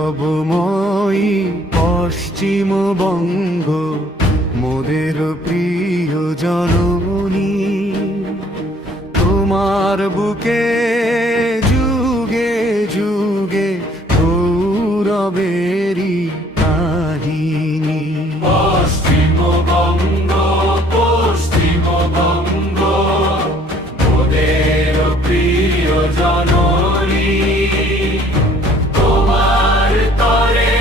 গৌরবময়ী পশ্চিমবঙ্গ মোদের প্রিয় জননী, তোমার বুকে যুগে যুগে গৌরবেরই কাহিনী। পশ্চিমবঙ্গ পশ্চিমবঙ্গ মোদের প্রিয় জননী, তোমার তরে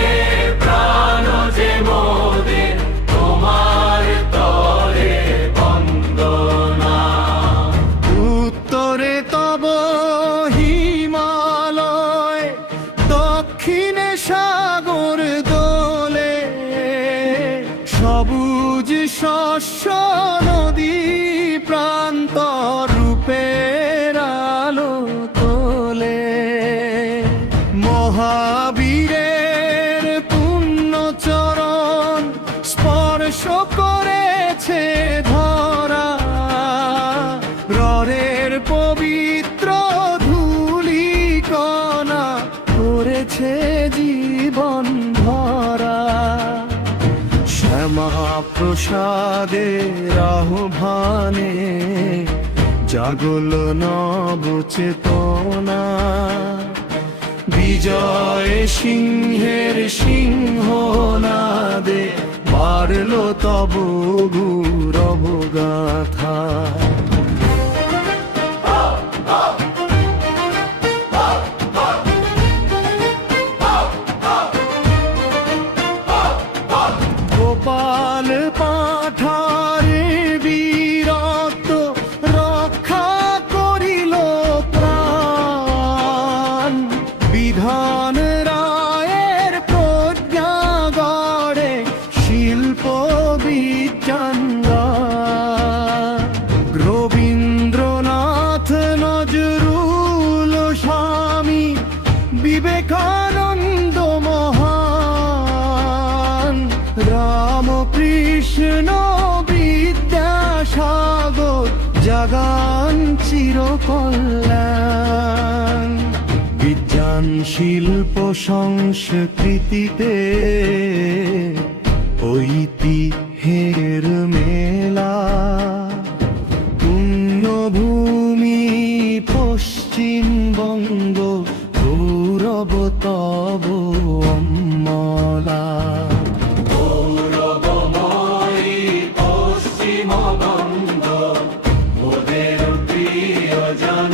প্রাণ যে মোদের, তোমার তরে বন্দনা। উত্তরে তব হিমালয়, দক্ষিণে সাগর দোলে, সবুজ শস্য নদী প্রান্তর রূপের আলো তোলে। মহাবীরের পুণ্যচরণ স্পর্শ করেছে ধরা, ররের পবিত্র ধূলিকণা করেছে জীবন ভরা। শ্যামা প্রসাদের আহ্বানে জাগল নব চেতনা, বিজয় সিংহের সিংহনাদে বাড়ল তব গৌরব গাথা। গোপাল পাঠার বীরত্ব রক্ষা করিল প্রাণ, বিধান রায়ের প্রজ্ঞা গড়ে শিল্প বিজ্ঞান। রবীন্দ্রনাথ নজরুল স্বামী বিবেকানন্দ মহান, রামকৃষ্ণ বিদ্যাসাগর জাগান চিরকল্যাণ। বিজ্ঞান শিল্প সংস্কৃতিতে ঐতিহ্যের মেলা, পুণ্যভূমি পশ্চিমবঙ্গ গৌরব তব অম্মলা। গৌরবময়ী পশ্চিমবঙ্গ মোদের প্রিয় জন।